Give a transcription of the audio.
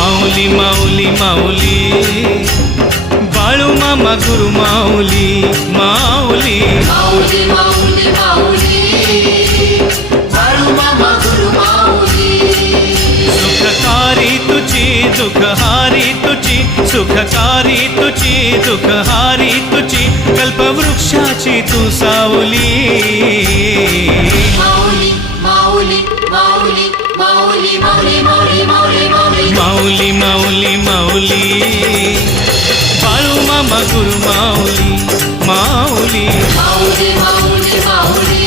माऊली माऊली माऊली बाळू मामा गुरु माऊली माऊली माऊली माऊली माऊली बाळू मामा गुरु माऊली सुखकारी तुझी दुःखहारी तुझी सुखकारी तुझी दुःखहारी तुझी कल्पवृक्षाची तू सावली माऊली माऊली माऊली माऊली माऊली माऊली माऊली माऊली माऊली माऊली माऊली बाळू मामा गुरु माऊली माऊली माऊली माऊली माऊली